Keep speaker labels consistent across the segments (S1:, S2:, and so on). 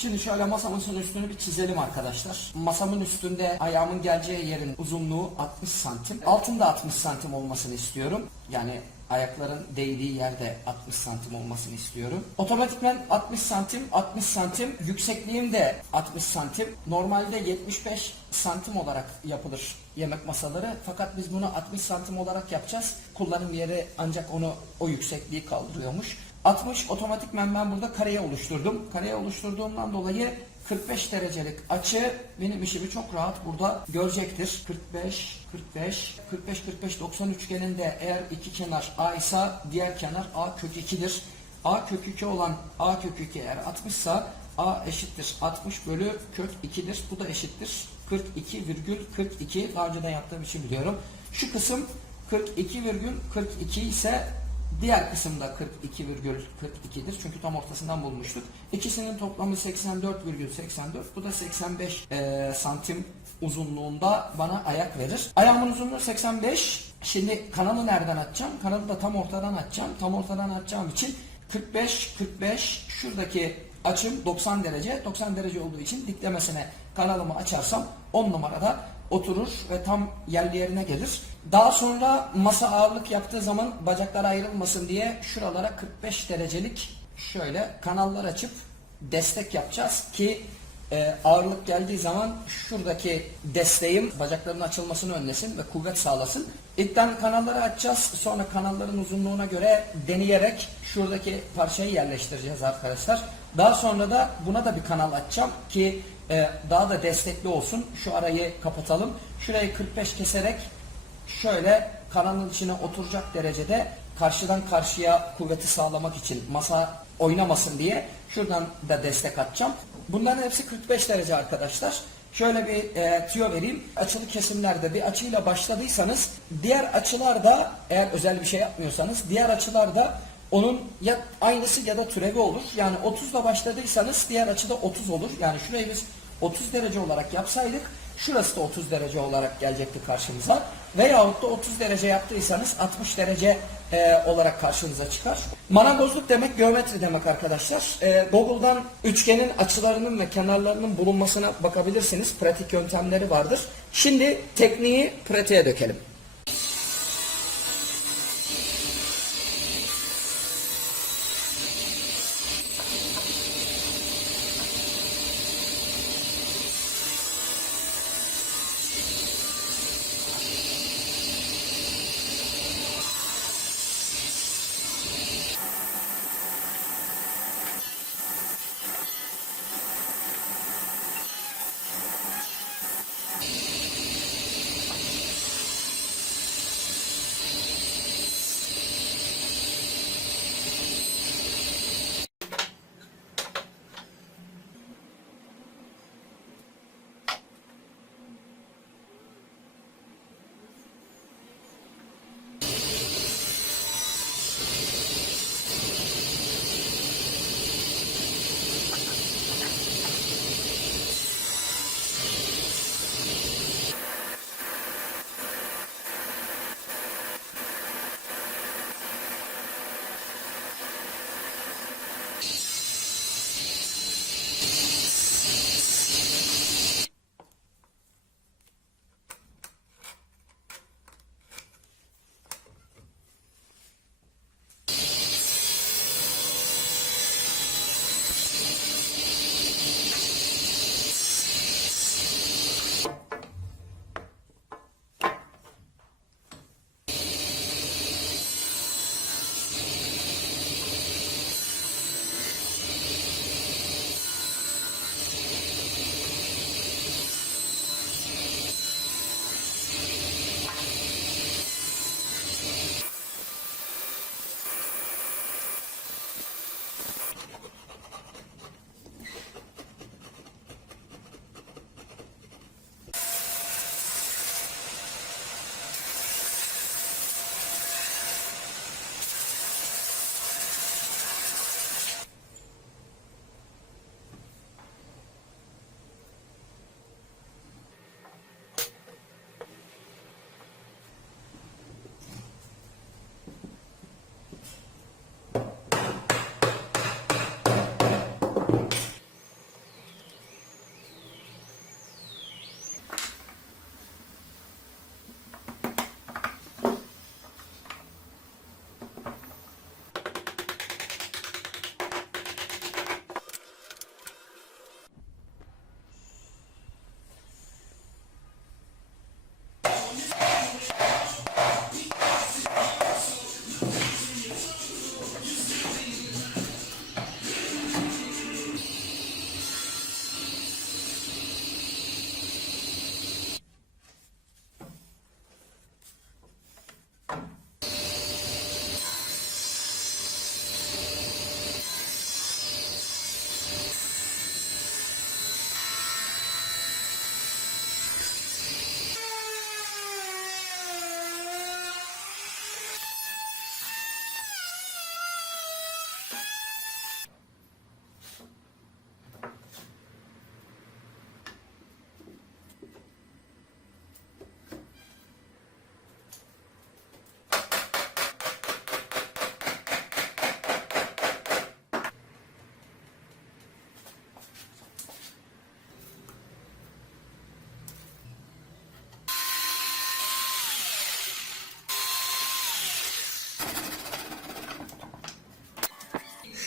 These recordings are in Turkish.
S1: Şimdi şöyle masamın üstünü bir çizelim arkadaşlar. Masamın üstünde ayağımın geleceği yerin uzunluğu 60 santim. Altında 60 santim olmasını istiyorum. Yani ayakların değdiği yerde 60 santim olmasını istiyorum. Otomatikmen 60 santim, 60 santim. Yüksekliğim de 60 santim. Normalde 75 santim olarak yapılır yemek masaları. Fakat biz bunu 60 santim olarak yapacağız. Kullanım yeri ancak onu o yüksekliği kaldırıyormuş. 60 otomatikmen ben burada kareye oluşturdum. Kareye oluşturduğumdan dolayı 45 derecelik açı benim işimi çok rahat burada görecektir. 45, 45, 45, 45, 90 üçgeninde eğer iki kenar A ise diğer kenar A kök 2'dir. A kök 2 olan A kök 2 eğer 60 ise A eşittir 60 bölü kök 2'dir. Bu da eşittir 42,42. Daha önceden yaptığım için biliyorum. Şu kısım 42,42 ise Diğer kısımda 42,42'dir. Çünkü tam ortasından bulmuştuk. İkisinin toplamı 84,84. Bu da 85 e, santim uzunluğunda bana ayak verir. Ayağımın uzunluğu 85. Şimdi kanalı nereden açacağım? Kanalı da tam ortadan açacağım. Tam ortadan açacağım için 45 45 şuradaki açım 90 derece. 90 derece olduğu için diklemesine kanalımı açarsam 10 numarada oturur ve tam yerli yerine gelir. Daha sonra masa ağırlık yaptığı zaman bacaklar ayrılmasın diye şuralara 45 derecelik şöyle kanallar açıp destek yapacağız ki e, ağırlık geldiği zaman şuradaki desteğim bacakların açılmasını önlesin ve kuvvet sağlasın. İlkten kanalları açacağız. Sonra kanalların uzunluğuna göre deneyerek şuradaki parçayı yerleştireceğiz arkadaşlar. Daha sonra da buna da bir kanal açacağım ki e, daha da destekli olsun. Şu arayı kapatalım. Şurayı 45 keserek şöyle kanalın içine oturacak derecede karşıdan karşıya kuvveti sağlamak için masa oynamasın diye şuradan da destek atacağım. Bunların hepsi 45 derece arkadaşlar. Şöyle bir e, tüyo vereyim. Açılı kesimlerde bir açıyla başladıysanız diğer açılarda eğer özel bir şey yapmıyorsanız diğer açılarda onun ya aynısı ya da türevi olur. Yani 30 ile başladıysanız diğer açıda 30 olur. Yani şurayı biz 30 derece olarak yapsaydık şurası da 30 derece olarak gelecekti karşımıza. Veyahut da 30 derece yaptıysanız 60 derece e, olarak karşınıza çıkar. Marangozluk demek geometri demek arkadaşlar. E, Google'dan üçgenin açılarının ve kenarlarının bulunmasına bakabilirsiniz. Pratik yöntemleri vardır. Şimdi tekniği pratiğe dökelim.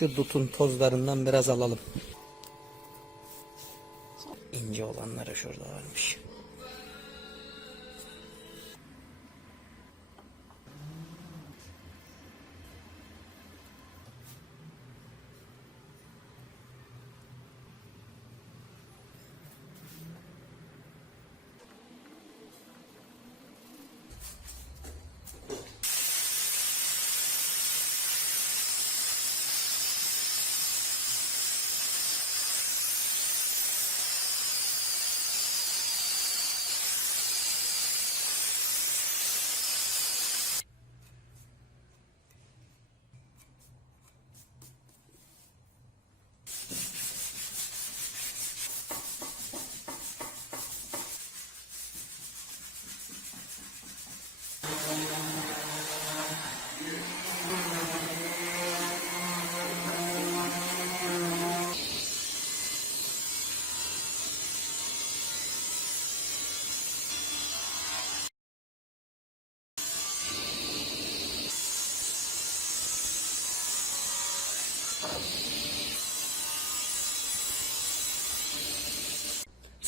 S1: Şu dutun tozlarından biraz alalım. İnce olanları şurada varmış.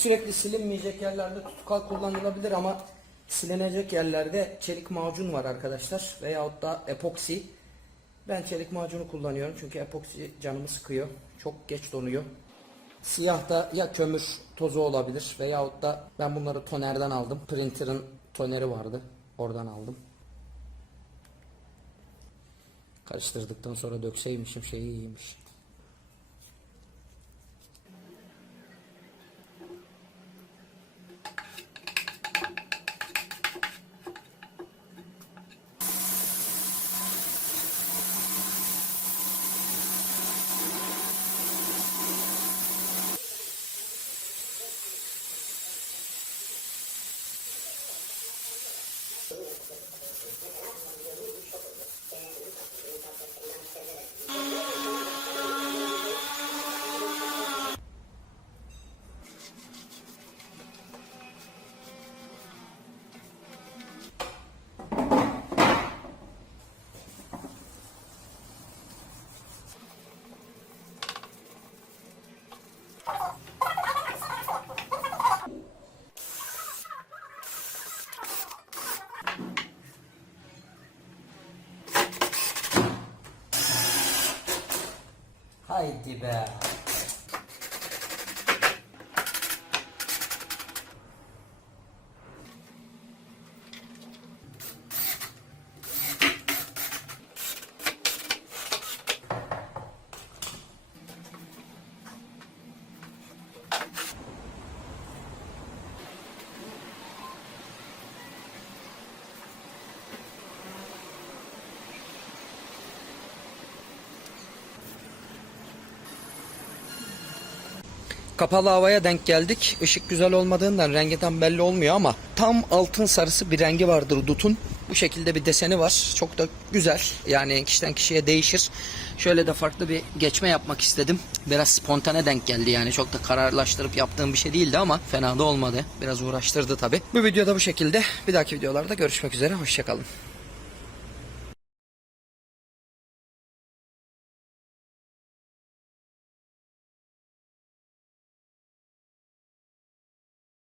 S1: Sürekli silinmeyecek yerlerde tutkal kullanılabilir ama silinecek yerlerde çelik macun var arkadaşlar veyahut da epoksi. Ben çelik macunu kullanıyorum çünkü epoksi canımı sıkıyor. Çok geç donuyor. Siyah da ya kömür tozu olabilir veyahut da ben bunları tonerden aldım. Printer'ın toneri vardı. Oradan aldım. Karıştırdıktan sonra dökseymişim şeyi iyiymiş. Haydi be. Kapalı havaya denk geldik. Işık güzel olmadığından rengi tam belli olmuyor ama tam altın sarısı bir rengi vardır dutun. Bu şekilde bir deseni var. Çok da güzel. Yani kişiden kişiye değişir. Şöyle de farklı bir geçme yapmak istedim. Biraz spontane denk geldi yani. Çok da kararlaştırıp yaptığım bir şey değildi ama fena da olmadı. Biraz uğraştırdı tabi. Bu videoda bu şekilde. Bir dahaki videolarda görüşmek üzere. Hoşçakalın.